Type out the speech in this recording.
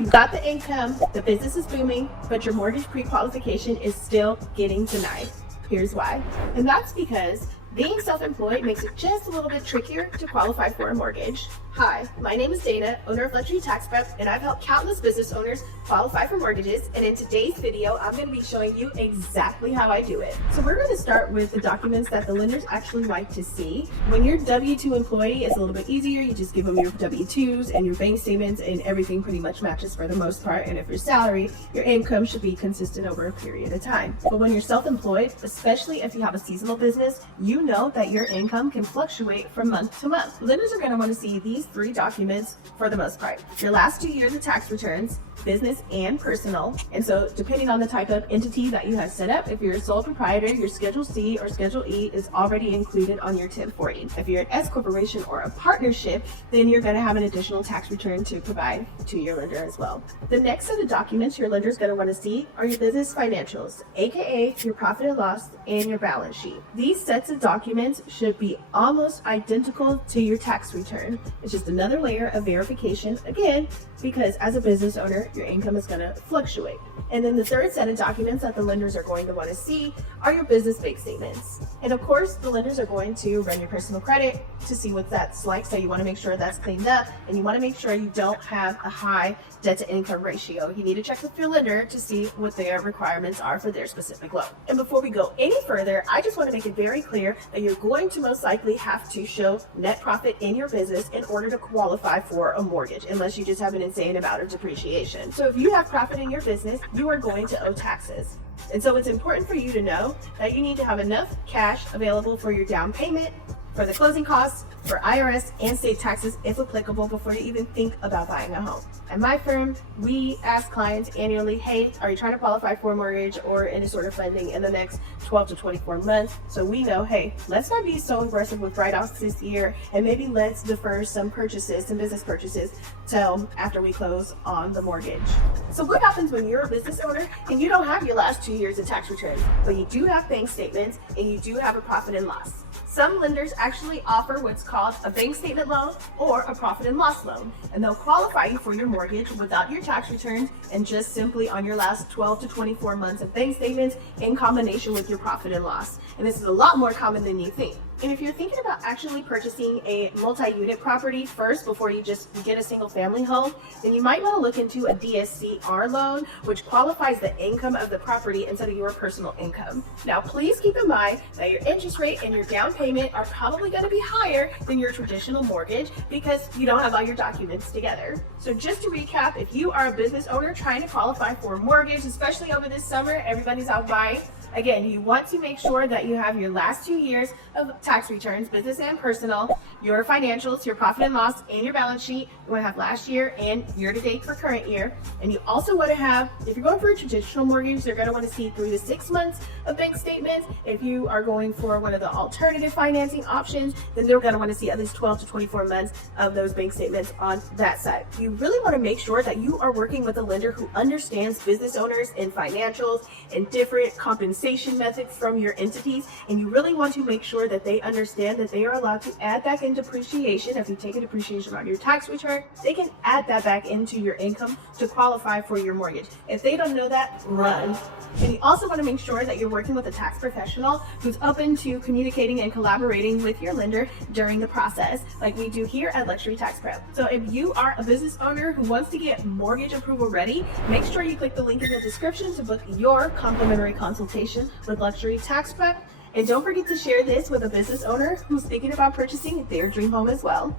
You've got the income, the business is booming, but your mortgage pre-qualification is still getting denied. Here's why. And that's because being self-employed makes it just a little bit trickier to qualify for a mortgage. Hi, my name is Dana, owner of Luxury Tax Prep, and I've helped countless business owners qualify for mortgages. And in today's video, I'm going to be showing you exactly how I do it. So we're going to start with the documents that the lenders actually like to see. When you're W-2 employee, it's a little bit easier. You just give them your W-2s and your bank statements, and everything pretty much matches for the most part. And if you're salary, your income should be consistent over a period of time. But when you're self-employed, especially if you have a seasonal business, you know that your income can fluctuate from month to month. Lenders are going to want to see these three documents for the most part: your last 2 years of tax returns, business and personal. And so depending on the type of entity that you have set up, if you're a sole proprietor, your Schedule C or Schedule E is already included on your 1040. If you're an S corporation or a partnership, then you're going to have an additional tax return to provide to your lender as well. The next set of documents your lender is going to want to see are your business financials, aka your profit and loss and your balance sheet. These sets of documents should be almost identical to your tax return. It's just another layer of verification, again, because as a business owner, your income is going to fluctuate. And then the third set of documents that the lenders are going to want to see are your business bank statements. And of course, the lenders are going to run your personal credit to see what that's like. So you want to make sure that's cleaned up, and you want to make sure you don't have a high debt to income ratio. You need to check with your lender to see what their requirements are for their specific loan. And before we go any further, I just want to make it very clear that you're going to most likely have to show net profit in your business in order to qualify for a mortgage, unless you just have an insane amount of depreciation. So if you have profit in your business, you are going to owe taxes. And so it's important for you to know that you need to have enough cash available for your down payment, for the closing costs, for IRS and state taxes if applicable, before you even think about buying a home. At my firm, we ask clients annually, hey, are you trying to qualify for a mortgage or any sort of funding in the next 12 to 24 months? So we know, hey, let's not be so aggressive with write-offs this year, and maybe let's defer some purchases, some business purchases, till after we close on the mortgage. So what happens when you're a business owner and you don't have your last 2 years of tax returns, but you do have bank statements and you do have a profit and loss? Some lenders actually offer what's called a bank statement loan or a profit and loss loan, and they'll qualify you for your mortgage without your tax returns and just simply on your last 12 to 24 months of bank statements in combination with your profit and loss. And this is a lot more common than you think. And if you're thinking about actually purchasing a multi-unit property first before you just get a single family home, then you might want to look into a DSCR loan, which qualifies the income of the property instead of your personal income. Now, please keep in mind that your interest rate and your down payment are probably going to be higher than your traditional mortgage because you don't have all your documents together. So just to recap, if you are a business owner trying to qualify for a mortgage, especially over this summer, everybody's out buying. Again, you want to make sure that you have your last 2 years of tax returns, business and personal, your financials, your profit and loss, and your balance sheet. You want to have last year and year to date for current year. And you also want to have, if you're going for a traditional mortgage, they're going to want to see 3 to 6 months of bank statements. If you are going for one of the alternative financing options, then they're going to want to see at least 12 to 24 months of those bank statements on that side. You really want to make sure that you are working with a lender who understands business owners and financials and different compensation methods from your entities, and you really want to make sure that they understand that they are allowed to add back in depreciation. If you take a depreciation on your tax return, they can add that back into your income to qualify for your mortgage. If they don't know that, run. And you also want to make sure that you're working with a tax professional who's open to communicating and collaborating with your lender during the process, like we do here at Luxury Tax Prep. So if you are a business owner who wants to get mortgage approval ready, make sure you click the link in the description to book your complimentary consultation with Luxury Tax Prep. And don't forget to share this with a business owner who's thinking about purchasing their dream home as well.